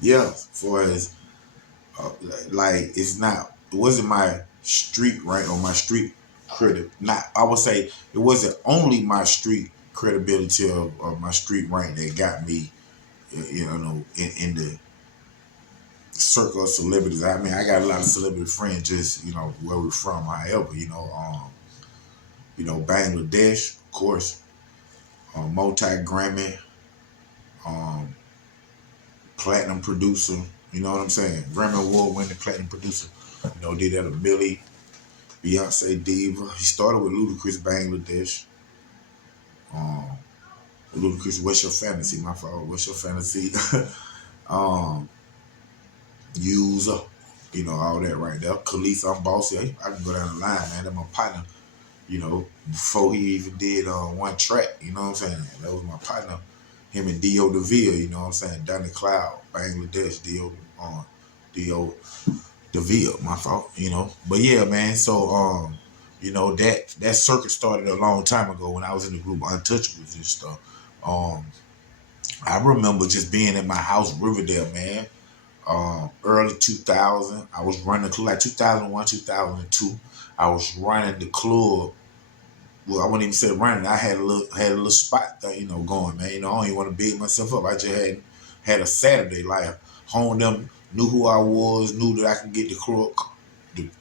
Yeah, for as uh, like it wasn't my street right or my street credit. Not I would say it wasn't only my street credibility of my street rank that got me, in the circle of celebrities. I mean, I got a lot of celebrity friends just where we're from. However, Bangladesh, of course, multi Grammy, um, platinum producer. You know what I'm saying? Grammy award winning platinum producer. Did that a Millie, Beyonce diva. He started with Ludacris, Bangladesh. Um, Ludacris, what's your fantasy? My fault. What's your fantasy? um, User, all that right there. Khalees, I'm bossy. I can go down the line, man. That's my partner. Before he even did one track, you know what I'm saying? That was my partner. Him and Dio DeVille, you know what I'm saying? Down the cloud, Bangladesh, Dio DeVille, my fault. But yeah, man, so that circuit started a long time ago when I was in the group Untouchables and stuff. Um, I remember just being in my house, Riverdale, man. Early 2000, I was running the club, like 2001, 2002. I was running the club. Well, I wouldn't even say running. I had a little spot that going, man. I don't even want to big myself up. I just had a Saturday life. Home them knew who I was, knew that I could get the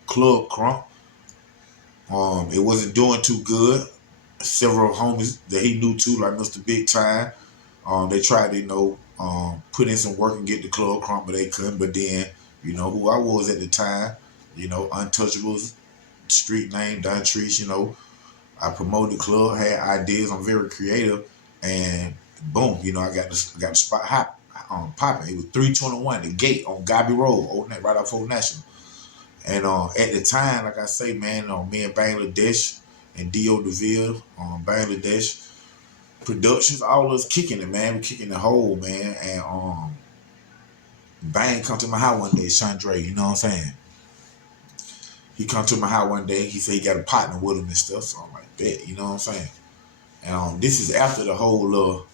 club crunk. It wasn't doing too good. Several homies that he knew too, like Mr. Big Time. They tried to, put in some work and get the club crunk, but they couldn't. But then, who I was at the time, Untouchables, street name, Dontrece, I promoted the club, had ideas, I'm very creative, and boom, I got the spot hot, popping. It was 321, the gate on Gobby Road, right off Old National. And at the time, like I say, man, me and Bangladesh and Dio DeVille, Bangladesh Productions, all us kicking it, man. We kicking the hole, man. And Bang come to my house one day, Chandre, you know what I'm saying? He come to my house one day, he said he got a partner with him and stuff. So I'm like, bet, you know what I'm saying? And this is after the whole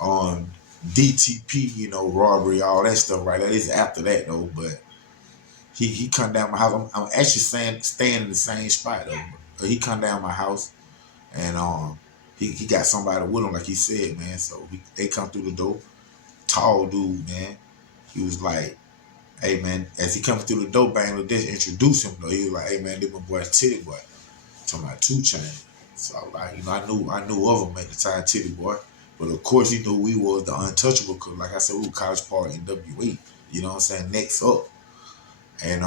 DTP, robbery, all that stuff, right? That is after that though, but he come down my house. I'm actually staying in the same spot though. But he come down my house and he got somebody with him, like he said, man. So they come through the door. Tall dude, man. He was like, hey man, as he comes through the door, Bangladesh introduced him though. He was like, hey man, this my boy Titty Boy. Talking about 2 Chainz. So like, I knew of him at the time, Titty Boy. But of course he knew we was the untouchable, cause like I said, we were college party in WE. You know what I'm saying? Next up. And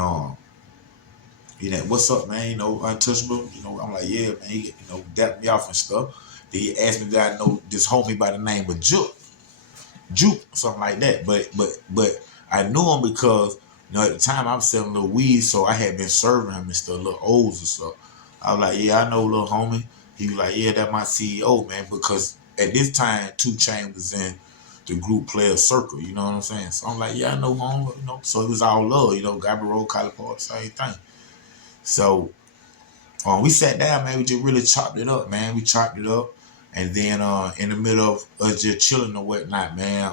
what's up, man? Untouchable. I'm like, yeah, man. He dapped me off and stuff. Then he asked me that I know this homie by the name of Juke, something like that. But I knew him because at the time I was selling little weed, so I had been serving him and stuff, little O's and stuff. I was like, yeah, I know little homie. He was like, yeah, that's my CEO, man, because at this time 2 Chainz was in the group player circle, you know what I'm saying? So I'm like, yeah, I know homie, So it was all love, Gabby Road, College Park, same thing. So we sat down, man. We just really chopped it up, man. We chopped it up, and then in the middle of us just chilling or whatnot, man.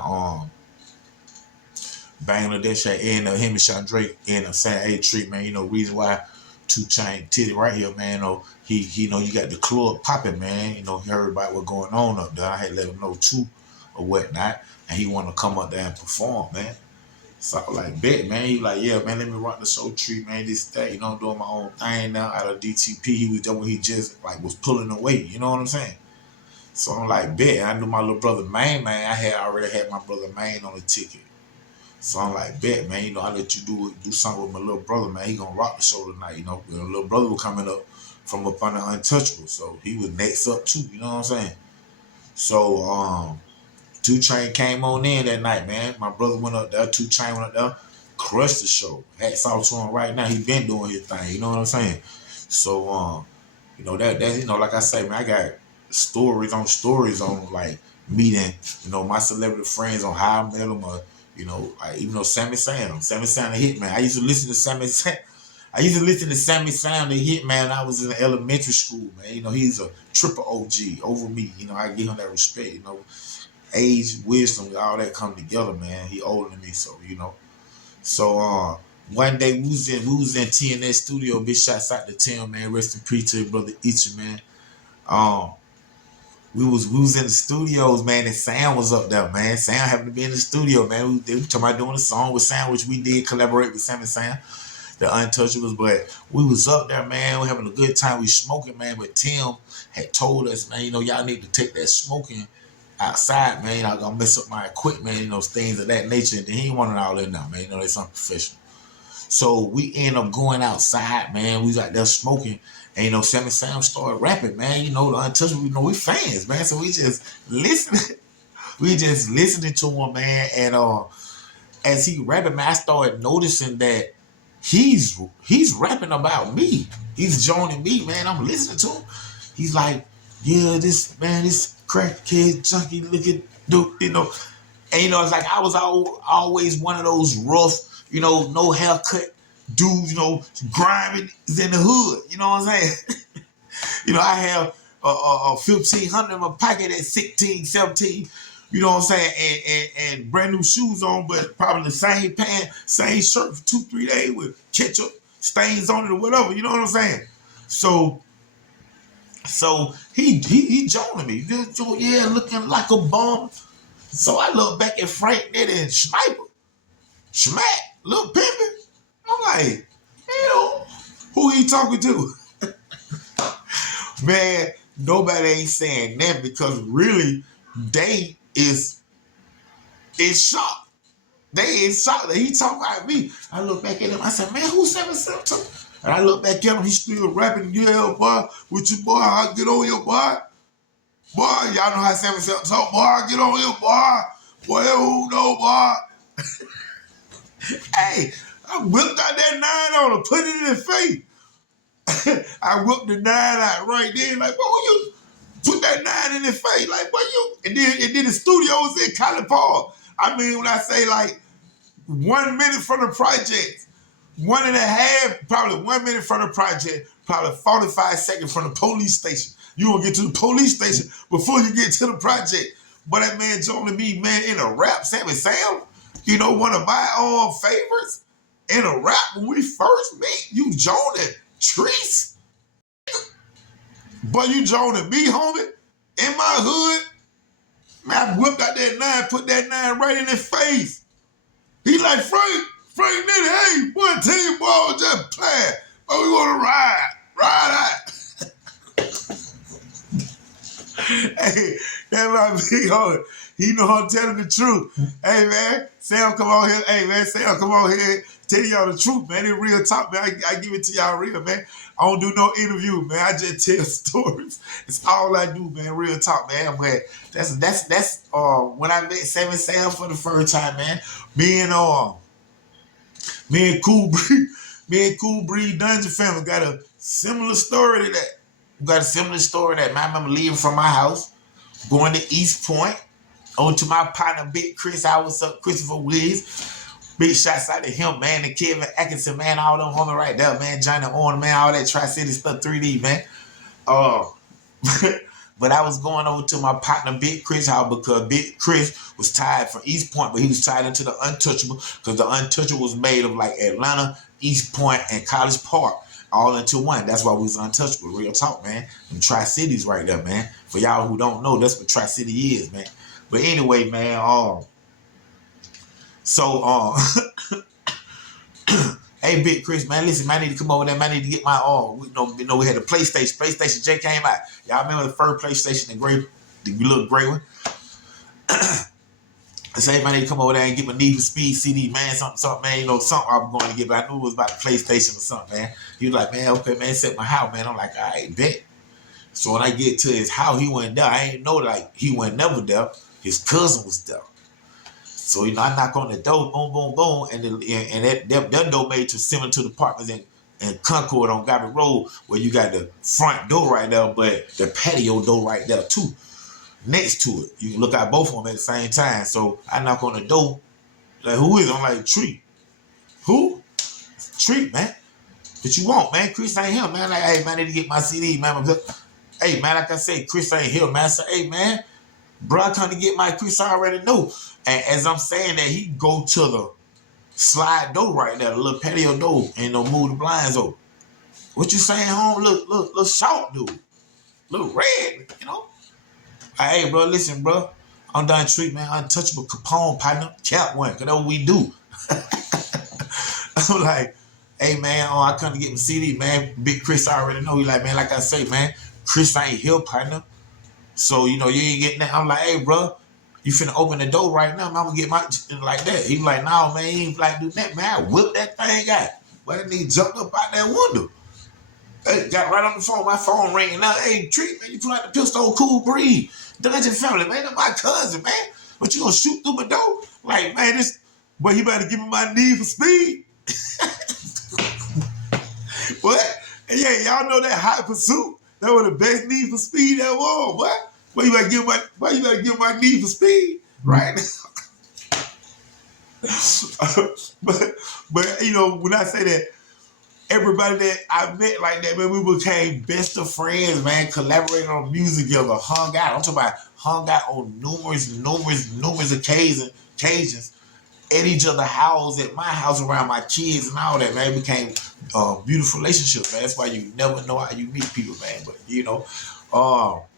Bangladesh and him and Chandra and saying, hey, treat, man. Reason why 2 Chainz Titty right here, man. He you got the club popping, man. He heard about what's going on up there. I had let him know too, or whatnot, and he wanted to come up there and perform, man. So I was like, bet, man. He like, yeah, man, let me rock the show tree, man. This, that, I'm doing my own thing now out of DTP. He was there when he just like was pulling away, you know what I'm saying? So I'm like, bet. I knew my little brother Main, man. I had already had my brother Main on the ticket. So I'm like, bet, man, I let you do something with my little brother, man. He gonna rock the show tonight, The little brother was coming up from up under Untouchable. So he was next up too, you know what I'm saying? So 2 Chainz came on in that night, man. My brother went up there, 2 Chainz went up there, crushed the show. Hats off to him right now. He been doing his thing, you know what I'm saying? So that like I say, man, I got stories on like meeting, my celebrity friends on how I met them, or even though Sammy Sam the Hitman. I used to listen to Sammy Sam. I used to listen to Sammy Sam the Hitman when I was in elementary school, man. He's a triple OG over me. I give him that respect, age, wisdom, all that come together, man. He older than me, so you know. So one day we was in TNS studio. Big shots out to Tim, man. Rest in peace to your brother Itchy, man. We was in the studios, man, and Sam was up there, man. Sam happened to be in the studio, man. We talking about doing a song with Sam, which we did collaborate with Sam and Sam, the Untouchables. But we was up there, man. We having a good time. We smoking, man. But Tim had told us, man, you know, y'all need to take that smoking outside, man. Y'all gonna mess up my equipment, you know, things of that nature. And he ain't wanted all in there, man. You know, that's unprofessional. So we end up going outside, man. We was out there smoking. And, you know, Sam and Sam started rapping, man. You know, the Untouchables, you know, we fans, man. So we just listening. We just listening to him, man. And as he rapping, man, I started noticing that he's rapping about me. He's joining me, man. I'm listening to him. He's like, yeah, this crackhead, junkie looking dude, you know. And, you know, it's like I was always one of those rough, you know, no haircut dudes, you know, grinding in the hood. You know what I'm saying? You know, I have a 1,500 in my pocket at 16, 17. You know what I'm saying? And brand new shoes on, but probably the same pants, same shirt for 2-3 days with ketchup stains on it or whatever. You know what I'm saying? So he joining me. Yeah, looking like a bum. So I look back at Frank and Sniper, Smack, Lil Pimpin'. I'm like, hell, who he talking to? Man, nobody ain't saying that because really they is in shock. They in shock that he talking about me. I look back at him. I said, man, who's 772? And I look back at him. He's still rapping. Yeah, boy, with your boy, I'll get on your boy. Boy, y'all know how 772 talk. Boy, I'll get on your boy. Boy, who know, boy? Hey, I whipped out that 9 on him, put it in his face. I whipped the 9 out right there, like, boy, you put that 9 in his face, like, boy, you. And then the studio was in College Park. I mean, when I say like 1 minute from the project, 1.5, probably 1 minute from the project, probably 45 seconds from the police station. You gonna get to the police station before you get to the project. But that man joining me, man, in a rap, Sam and Sam, you know, one of my favorites. In a rap, when we first meet, you joining Treese. But you joining me, homie, in my hood. Man, I whipped out that 9, put that 9 right in his face. He like, Frank, nigga, hey, one team ball just playing. Oh, we want to ride out. Hey, that's my big homie. He know I'm telling the truth. Hey, man, Sam, come on here. Hey, man, Sam, come on here. Tell y'all the truth, man. It's real talk, man. I give it to y'all real, man. I don't do no interview, man. I just tell stories. It's all I do, man. Real talk, man. But that's when I met Sam for the first time, man. Me and Cool Breed Dungeon Family got a similar story to that. We got a similar story that I remember leaving from my house, going to East Point, on to my partner, Big Chris. I was up, Christopher Williams. Big shots out to him, man, to Kevin Atkinson, man, all them homies right there, man, Johnny Owen, man, all that Tri-City stuff, 3D, man. But I was going over to my partner, Big Chris house, because Big Chris was tied from East Point, but he was tied into the Untouchable, because the Untouchable was made of like Atlanta, East Point, and College Park, all into one. That's why we was Untouchable. Real talk, man. Them Tri-Cities right there, man. For y'all who don't know, that's what Tri-City is, man. But anyway, man, hey, Big Chris, man, listen, man, I need to come over there, man, I need to get my, we had a PlayStation. PlayStation J came out. Y'all remember the first PlayStation, the little gray one? I say, man, I need to come over there and get my Need for Speed CD, man, something, man, something I was going to get, but I knew it was about the PlayStation or something, man. He was like, man, okay, man, set my house, man. I'm like, all right, bet. So when I get to his house, he wasn't there. I ain't know, like, he wasn't never there. His cousin was there. So, I knock on the door, boom, boom, boom, and that door made to similar to the apartments in Concord on Gabby Road, where you got the front door right there, but the patio door right there too, next to it. You can look at both of them at the same time. So I knock on the door, like, who is it? I'm like, Treat. Who? Treat, man. What you want, man? Chris ain't here, man. Like, hey, man, I need to get my CD, man. Hey, man, like I said, Chris ain't here, man. I said, hey, man, Bro, I come to get my Chris, I already know. And as I'm saying that, he go to the slide door right there, the little patio door, and move the blinds over. What you saying, home? Look, short dude. Look red, Hey, bro, listen, bro. I'm Dontrece, man. Untouchable Capone, partner. Cap one, because that's what we do. I'm like, hey, man, I come to get my CD, man. Big Chris, I already know. He like, man, like I say, man, Chris ain't here, partner. So, you ain't getting that. I'm like, hey, bro, you finna open the door right now, man. I'm gonna get my, like that. He like, no, man, he ain't like do that, man. I whipped that thing out. But that nigga jumped up out that window. Hey, got right on the phone. My phone ringing out. Hey, Treat, man, you pull out the pistol, cool breed. Dungeon family, man. That's my cousin, man. But you gonna shoot through my door? Like, man, boy, you better give me my Need for Speed. What? And yeah, y'all know that Hot Pursuit. That was the best Need for Speed that was. What? Why you better give my Need for Speed, right? but when I say that, everybody that I met like that, man, we became best of friends, man. Collaborated on music together, hung out. I'm talking about hung out on numerous occasions at each other's house, at my house, around my kids and all that, man. It became a beautiful relationship, man. That's why you never know how you meet people, man. But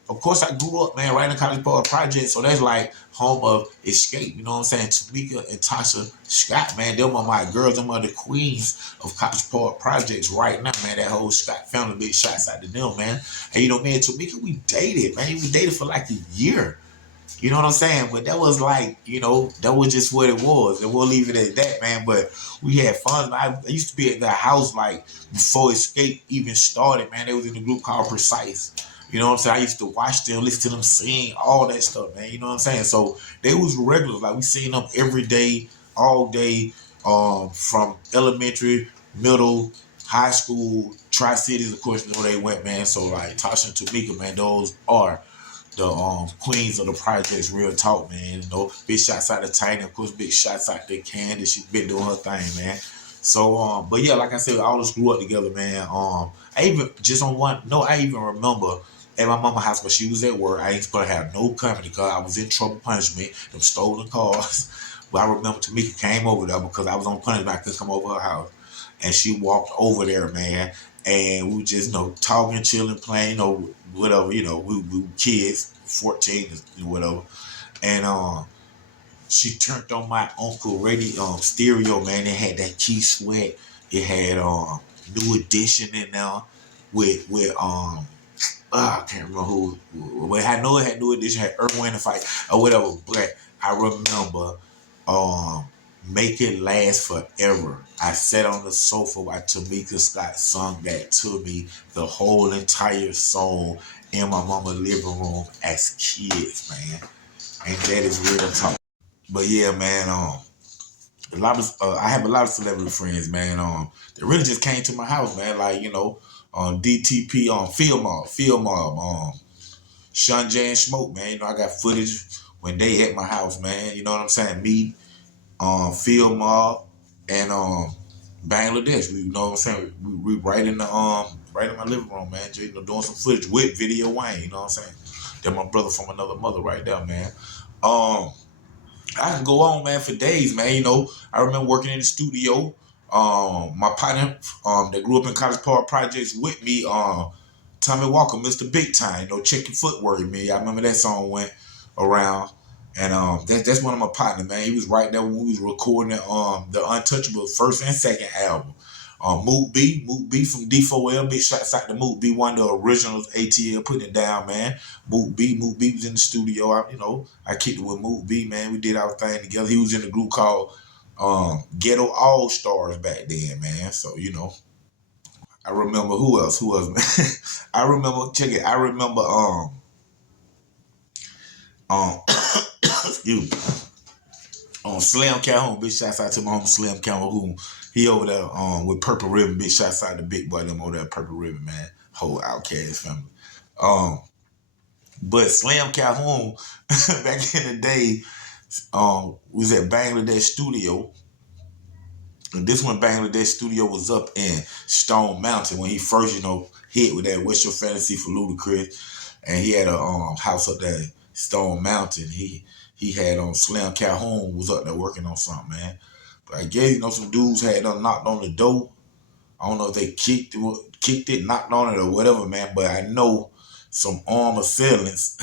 of course, I grew up, man, right in the College Park Project, so that's like home of escape. You know what I'm saying? Tamika and Tasha Scott, man, them are my girls. Them are the queens of College Park Projects right now, man. That whole Scott family, big shots out to them, man. And me and Tamika, we dated, man. We dated for like a year. You know what I'm saying? But that was like, that was just what it was. And we'll leave it at that, man. But we had fun. I used to be at the house like before Escape even started, man. They was in the group called Precise. You know what I'm saying? I used to watch them, listen to them sing, all that stuff, man. You know what I'm saying? So they was regulars. Like we seen them every day, all day, from elementary, middle, high school, Tri-Cities, of course, they went, man. So like Tasha and Tamika, man, those are the queens of the projects, real talk, man. Big shots out to Tiny, of course, big shots out to Candace. She's been doing her thing, man. So, but yeah, like I said, we all just grew up together, man. I even just on one, no, I even remember at my mama's house when she was at work, I ain't supposed to have no company because I was in trouble punishment, them stolen cars. But I remember Tamika came over there because I was on punishment. I couldn't come over her house. And she walked over there, man. And we just, talking, chilling, playing, whatever, we were kids, 14, whatever. And she turned on my uncle radio stereo, man. It had that Key Sweat. It had New Edition in there with I can't remember who. Well, I know it had New Edition, had Earth, Wind and Fire or whatever. But I remember Make It Last Forever. I sat on the sofa while Tamika Scott sung that to me, the whole entire song in my mama's living room as kids, man. And that is real talk. But yeah, man, I have a lot of celebrity friends, man. They really just came to my house, man. Like, DTP on Field Mob, Sean J and Smoke, man. I got footage when they at my house, man. You know what I'm saying? Me, Field Mob, and Bangladesh. You know what I'm saying? We right in my living room, man. Just, doing some footage with Video Wayne. You know what I'm saying? They're my brother from another mother right there, man. I can go on, man, for days, man. I remember working in the studio. My partner that grew up in College Park Projects with me, Tommy Walker, Mr. Big Time, Check Your Footwork with me. I remember that song went around. And that's one of my partners, man. He was right there when we was recording the Untouchable first and second album. Moot B from D4L, big shots out to Moot B, one of the originals, ATL putting it down, man. Moot B was in the studio. I kicked it with Moot B, man. We did our thing together. He was in a group called Ghetto All Stars back then, man. So, I remember who else, man. I remember, check it, I remember excuse me. Slim Calhoun, big shouts out to my home Slim Calhoun. He over there with Purple Ribbon, big shouts out to Big Boy them over there at Purple Ribbon, man. Whole Outcast family. But Slim Calhoun, back in the day, was at Bangladesh Studio. And this one Bangladesh Studio was up in Stone Mountain when he first, hit with that What's Your Fantasy for Ludacris. And he had a house up there. Stone Mountain. He had on Slim Calhoun was up there working on something, man. But I guess, you know, some dudes had done knocked on the door. I don't know if they kicked it, knocked on it or whatever, man. But I know some armed assailants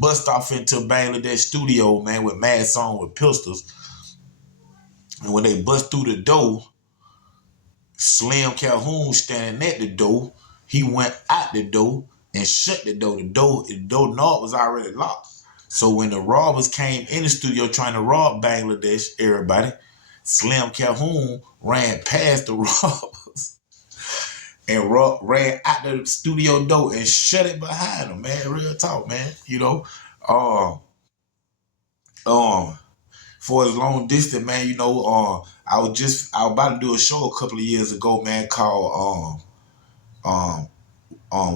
bust off into Bangladesh studio, man, with masks on, with pistols. And when they bust through the door, Slim Calhoun standing at the door, he went out the door and shut the door. The door knob was already locked. So when the robbers came in the studio trying to rob Bangladesh, everybody, Slim Calhoun ran past the robbers and ran out the studio door and shut it behind them, man. Real talk, man. You know, for as long distance, man, you know, I was about to do a show a couple of years ago, man, called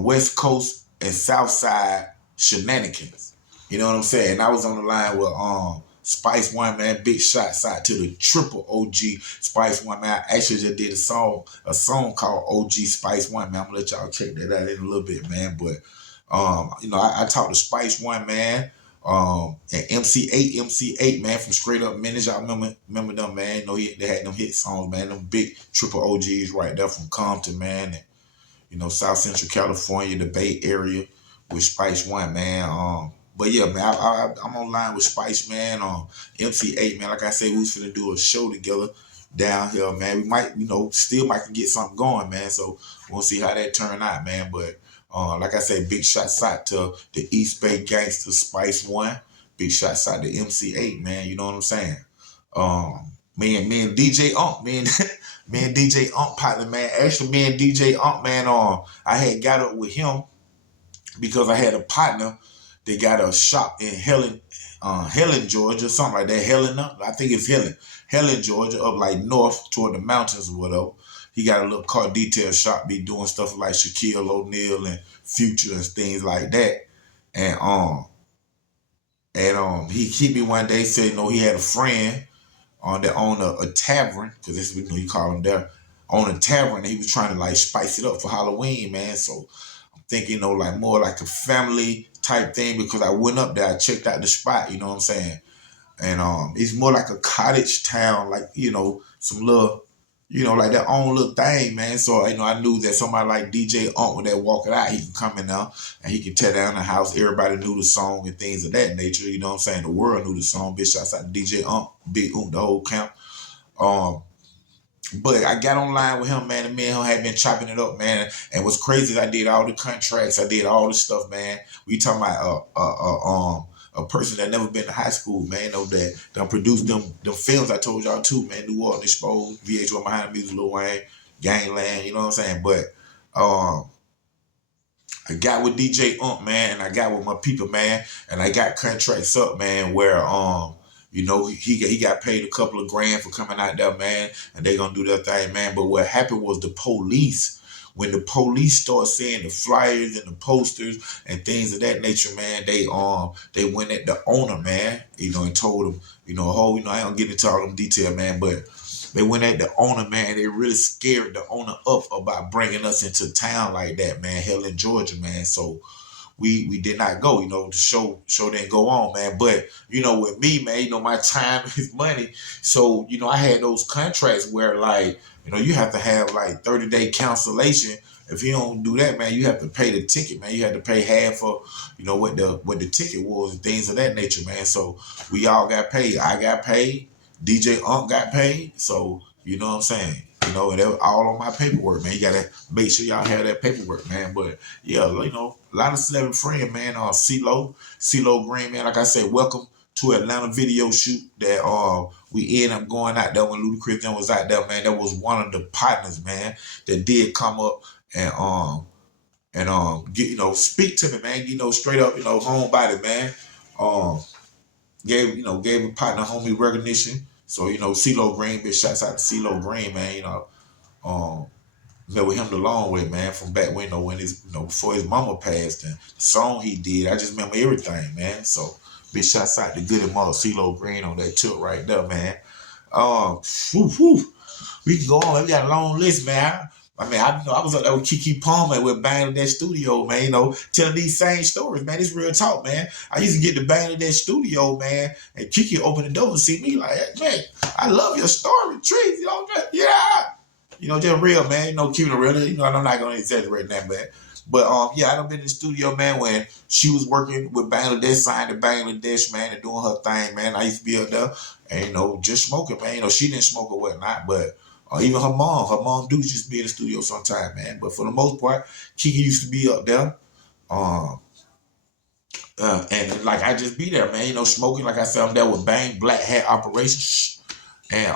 West Coast and South Side Shenanigans. You know what I'm saying? And I was on the line with Spice One, man. Big shots out to the triple OG Spice One, man. I actually just did a song called OG Spice One, man. I'm gonna let y'all check that out in a little bit, man. But you know, I talked to Spice One, man. And MC8, man, from Straight Up Minutes. Y'all remember them, man? You know, they had them hit songs, man. Them big triple OGs right there from Compton, man. And, you know, South Central California, the Bay Area with Spice One, man. But yeah, man, I'm online with Spice, man. MC8, man. Like I said, we was finna do a show together down here, man. We might, you know, still might get something going, man. So we'll see how that turn out, man. But like I said, big shots out to the East Bay Gangster Spice One. Big shots out to MC8, man. You know what I'm saying? Me and DJ Ump, me and DJ Ump partner, man. Actually, me and DJ Ump, man, I had got up with him because I had a partner. They got a shop in Helen, Georgia, something like that. I think it's Helen, Georgia, up like north toward the mountains or whatever. He got a little car detail shop, be doing stuff like Shaquille O'Neal and Future and things like that. And he hit me one day, said, you know, he had a friend that owned a tavern, because this, you know, he called him there, owned a tavern, and he was trying to like spice it up for Halloween, man. So I'm thinking, you know, like more like a family type thing, because I went up there, I checked out the spot, you know what I'm saying? And it's more like a cottage town, like, you know, some little, you know, like their own little thing, man. So, you know, I knew that somebody like DJ Ump, when they walk it out, he can come in there and he can tear down the house. Everybody knew the song and things of that nature. You know what I'm saying? The world knew the song. Big shots out to DJ Ump, Big Ump, the whole camp. But I got online with him, man, and me and him had been chopping it up, man. And what's crazy is I did all the contracts. I did all the stuff, man. We talking about a person that never been to high school, man, you know, that done produced them films I told y'all too, man. New Orleans Exposed, VH1 Behind the Music, Lil Wayne, Gangland, you know what I'm saying? But I got with DJ Ump, man, and I got with my people, man, and I got contracts up, man, where you know, he got paid a couple of grand for coming out there, man, and they gonna do their thing, man. But what happened was the police, when the police start seeing the flyers and the posters and things of that nature, man, they went at the owner, man, you know, and told him, you know, I don't get into all them detail, man, but they went at the owner, man. They really scared the owner up about bringing us into town like that, man, Helen, Georgia, man. So we did not go, you know, the show didn't go on, man. But, you know, with me, man, you know, my time is money. So, you know, I had those contracts where, like, you know, you have to have like 30-day cancellation. If you don't do that, man, you have to pay the ticket, man. You have to pay half of, you know, what the ticket was and things of that nature, man. So we all got paid. I got paid. DJ Ump got paid. So, you know what I'm saying? You know, and all on my paperwork, man. You gotta make sure y'all have that paperwork, man. But yeah, you know, a lot of celebrity friends, man. CeeLo Green, man. Like I said, welcome to Atlanta video shoot that we ended up going out there when Ludacris was out there, man. That was one of the partners, man, that did come up and get, you know, speak to me, man. You know, straight up, you know, homebody, man. Gave a partner homie recognition. So, you know, CeeLo Green, big shouts out to CeeLo Green, man. You know, met with him the long way, man, from back when, you know, before his mama passed, and the song he did, I just remember everything, man. So big shouts out to good and mother CeeLo Green on that tilt right there, man. We can go on. We got a long list, man. I mean, I was up there with Kiki Palmer with Bangladesh Studio, man, you know, telling these same stories, man. It's real talk, man. I used to get to Bangladesh Studio, man, and Kiki opened the door and see me like, hey, man, I love your story, Trees, you know, yeah. You know, just real, man. You know, keeping it real. You know, I'm not going to exaggerate that, man. But, yeah, I done been in the studio, man, when she was working with Bangladesh, signed to Bangladesh, man, and doing her thing, man. I used to be up there and, you know, just smoking, man. You know, she didn't smoke or whatnot, but even her mom do just be in the studio sometime, man. But for the most part, Kiki used to be up there. And like I just be there, man, you know, smoking. Like I said, I'm there with Bang Black Hat Operations. And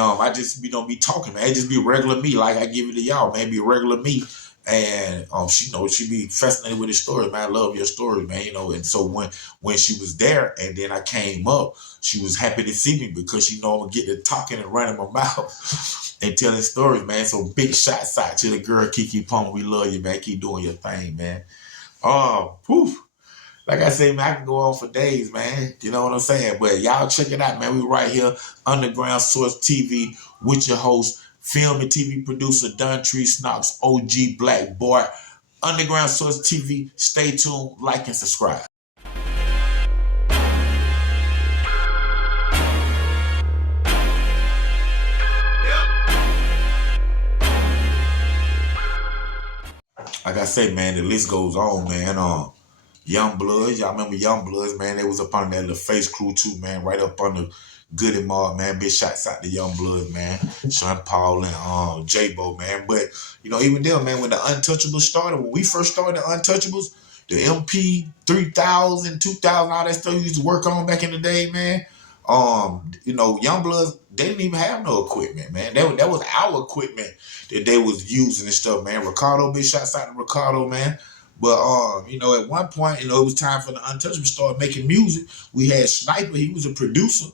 I just be talking, man. It just be regular me, like I give it to y'all, man. Be regular me. And she be fascinated with his story, man. I love your story, man. You know, and so when she was there and then I came up, she was happy to see me because she know I'm gonna get to talking and running my mouth and telling stories, man. So big shots out to the girl Kiki Palmer. We love you, man. Keep doing your thing, man. Poof. Like I say, man, I can go on for days, man. You know what I'm saying? But y'all check it out, man. We right here, Underground Source TV, with your host, film and TV producer, Dontrece, Knox, OG Black Boy. Underground Source TV. Stay tuned, like, and subscribe. Like I say, man, the list goes on, man. Young Bloods, y'all remember Young Bloods, man? They was up on that little Face Crew too, man. Right up on the Goody Mob, man. Big shots out to Young Bloods, man. Sean Paul and J-Bo, man. But, you know, even then, man, when the Untouchables started, when we first started the Untouchables, the MP 3000, 2000, all that stuff we used to work on back in the day, man. You know, Young Bloods, they didn't even have no equipment, man. That was our equipment that they was using and stuff, man. Ricardo, big shots out to Ricardo, man. But, you know, at one point, you know, it was time for the Untouchables to start making music. We had Sniper. He was a producer.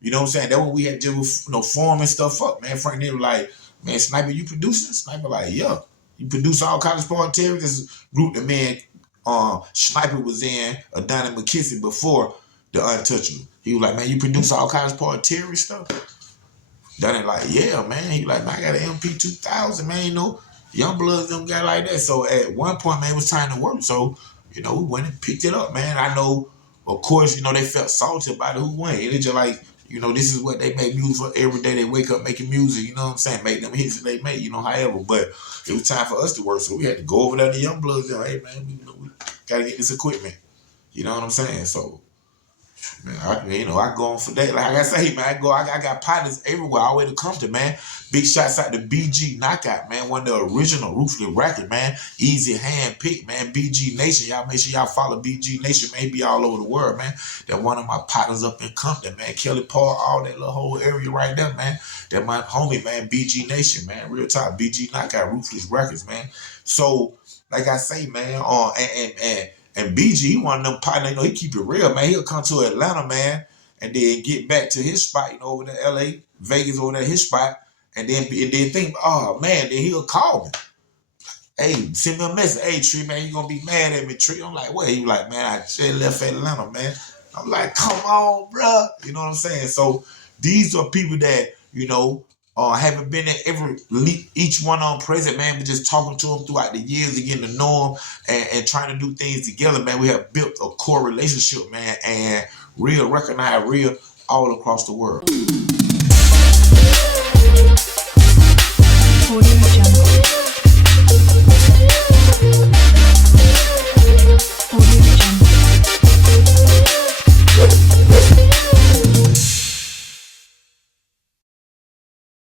You know what I'm saying? That when we had just, you know, forming stuff up, man. Frank, they were like, man, Sniper, you producing? Sniper like, yeah. You produce all kinds of Part Terry. This group that, man, Sniper was in, Donnie McKissick before the Untouchables. He was like, man, you produce all kinds of Part Terry stuff? Donnie like, yeah, man. He like, man, I got an MP 2000, man, you know. Young Bloods don't got like that. So at one point, man, it was time to work. So, you know, we went and picked it up, man. I know, of course, you know, they felt salty about it. Who won? And it's just like, you know, this is what they make music for every day. They wake up making music, you know what I'm saying? Make them hits that they make, you know, however. But it was time for us to work. So we had to go over there to Young Bloods and, hey, man, we got to get this equipment. You know what I'm saying? So, man, I go on for that. Like I say, man, I got partners everywhere, all the way to Compton, man. Big shots out to BG Knockout, man. One of the original Ruthless Racket, man. Easy hand pick, man. BG Nation. Y'all make sure y'all follow BG Nation, man. Be all over the world, man. That one of my partners up in Compton, man. Kelly Paul, all that little whole area right there, man. That my homie, man. BG Nation, man. Real talk. BG Knockout, Ruthless Records, man. So, like I say, man, and BG, he one of them partners, you know, he keep it real, man. He'll come to Atlanta, man, and then get back to his spot, you know, over to LA, Vegas, over there, his spot, and then think, oh, man, then he'll call me. Hey, send me a message. Hey, Tree, man, you gonna be mad at me, Tree? I'm like, what? He was like, man, I just left Atlanta, man. I'm like, come on, bro. You know what I'm saying? So these are people that, you know, haven't been there each one on present, man. We're just talking to them throughout the years to get to know them and trying to do things together, man. We have built a core relationship, man, and recognized real all across the world.